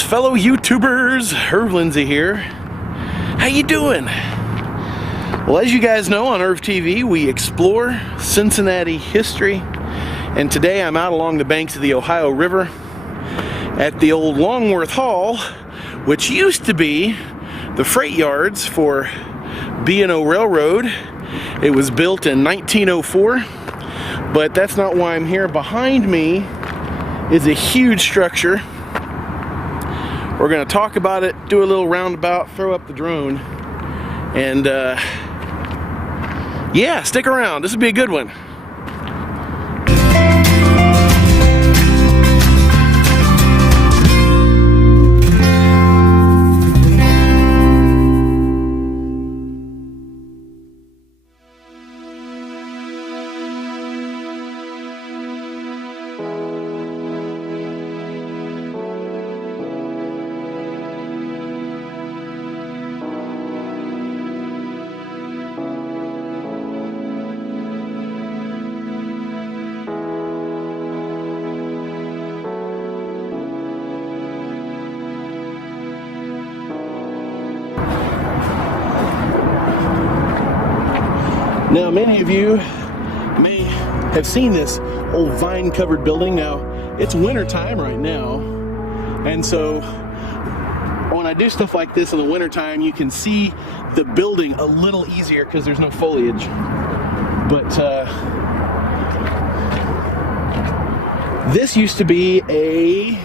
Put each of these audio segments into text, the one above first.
Greetings, fellow YouTubers. Lindsay here. How you doing? Well, as you guys know, on ErvTV, we explore Cincinnati history. And today I'm out along the banks of the Ohio River at the old Longworth Hall, which used to be the freight yards for B&O Railroad. It was built in 1904, but that's not why I'm here. Behind me is a huge structure. We're going to talk about it, do a little roundabout, throw up the drone, and yeah, stick around. This will be a good one. Now, many of you may have seen this old vine-covered building. Now, it's winter time right now, and so when I do stuff like this in the winter time, you can see the building a little easier because there's no foliage. But this used to be a,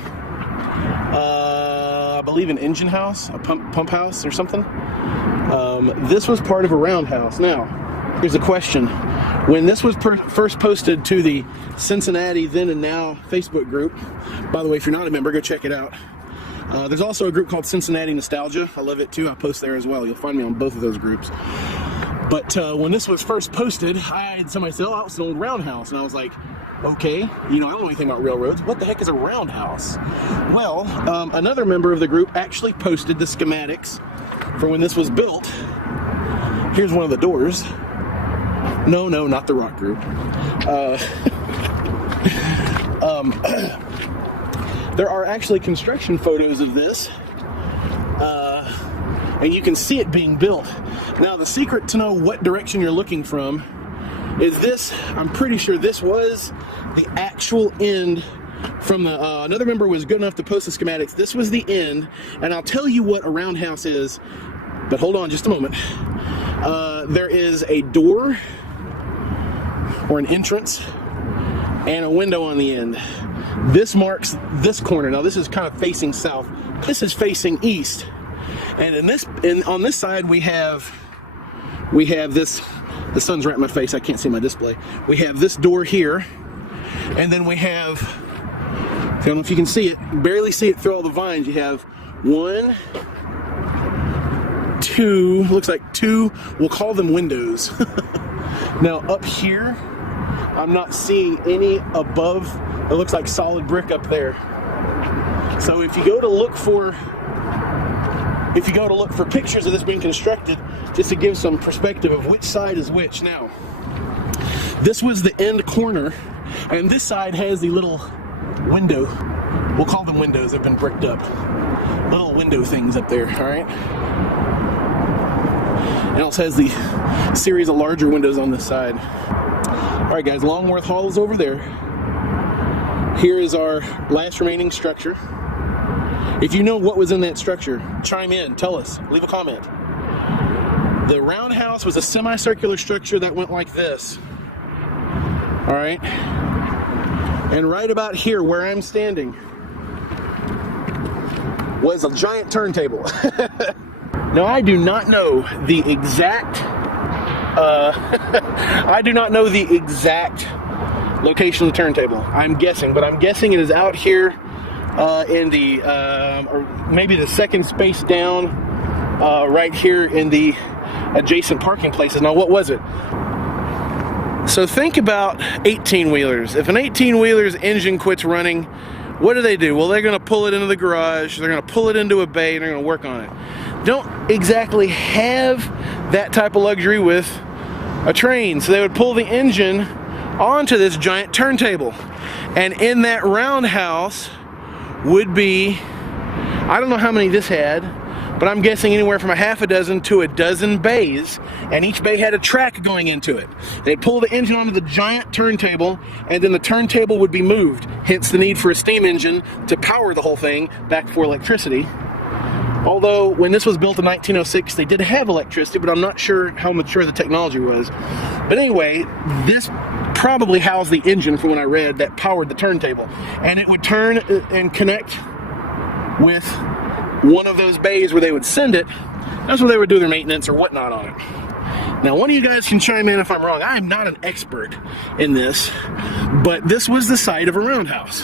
I believe, an engine house, a pump house or something. This was part of a roundhouse. Now, here's a question. When this was first posted to the Cincinnati Then and Now Facebook group, by the way, if you're not a member, go check it out. There's also a group called Cincinnati Nostalgia. I love it too. I post there as well. You'll find me on both of those groups. But when this was first posted, I had somebody say, oh, it's an old roundhouse. And I was like, okay, you know, I don't know anything about railroads. What the heck is a roundhouse? Well, another member of the group actually posted the schematics for when this was built. Here's one of the doors. No, not the rock group. There are actually construction photos of this, and you can see it being built. Now, the secret to know what direction you're looking from is this. I'm pretty sure this was the actual end from the, another member was good enough to post the schematics. This was the end, and I'll tell you what a roundhouse is, but hold on just a moment. There is a door or an entrance and a window on the end. This marks this corner. Now this is kind of facing south. This is facing east. And on this side we have this, the sun's right in my face, I can't see my display. We have this door here, and then we have, I don't know if you can see it, barely see it through all the vines. You have 1, 2, looks like 2, we'll call them windows. Now up here, I'm not seeing any above. It looks like solid brick up there. So if you go to look for pictures of this being constructed, just to give some perspective of which side is which. Now, this was the end corner, and this side has the little window. We'll call them windows. They've been bricked up. Little window things up there, all right? It also has the series of larger windows on this side. All right, guys, Longworth Hall is over there. Here is our last remaining structure. If you know what was in that structure, chime in, tell us, leave a comment. The roundhouse was a semicircular structure that went like this. All right? And right about here where I'm standing was a giant turntable. Now, I do not know the exact location of the turntable. I'm guessing, but I'm guessing it is out here in the, or maybe the second space down, right here in the adjacent parking places. Now, what was it? So think about 18-wheelers. If an 18-wheeler's engine quits running, what do? Well, they're going to pull it into the garage, they're going to pull it into a bay, and they're going to work on it. Don't exactly have that type of luxury with a train, so they would pull the engine onto this giant turntable, and in that roundhouse would be I don't know how many this had, but I'm guessing anywhere from a half a dozen to a dozen bays, and each bay had a track going into it. They pull the engine onto the giant turntable, and then the turntable would be moved, hence the need for a steam engine to power the whole thing back for electricity. Although, when this was built in 1906, they did have electricity, but I'm not sure how mature the technology was. But anyway, this probably housed the engine, from when I read, that powered the turntable. And it would turn and connect with one of those bays where they would send it. That's where they would do their maintenance or whatnot on it. Now, one of you guys can chime in if I'm wrong. I am not an expert in this, but this was the site of a roundhouse.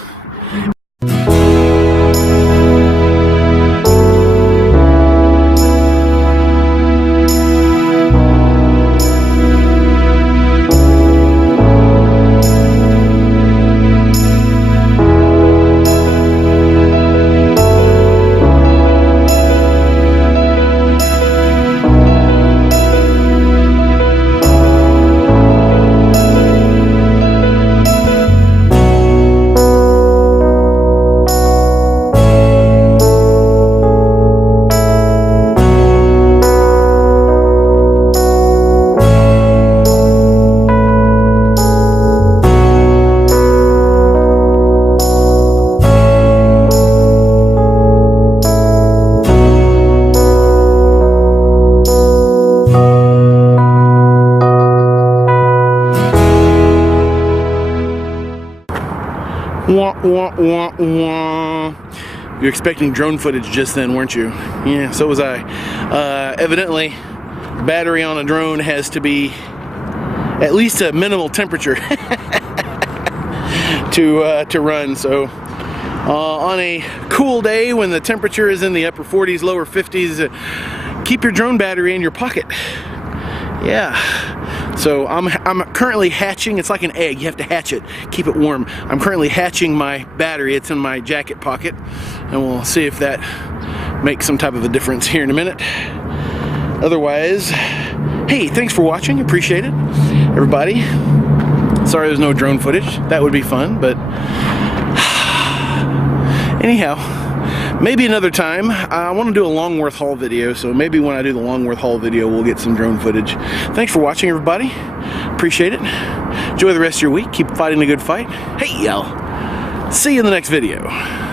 Wah, wah, wah, wah. You're expecting drone footage just then, weren't you? Yeah, so was I. Evidently, battery on a drone has to be at least a minimal temperature to run. So on a cool day when the temperature is in the upper 40s, lower 50s, keep your drone battery in your pocket. Yeah. So I'm currently hatching. It's like an egg. You have to hatch it, keep it warm. I'm currently hatching my battery. It's in my jacket pocket, and we'll see if that makes some type of a difference here in a minute. Otherwise, hey, thanks for watching. Appreciate it, everybody. Sorry there's no drone footage. That would be fun, but anyhow, maybe another time. I want to do a Longworth Hall video, so maybe when I do the Longworth Hall video, we'll get some drone footage. Thanks for watching, everybody. Appreciate it. Enjoy the rest of your week. Keep fighting a good fight. Hey, y'all. See you in the next video.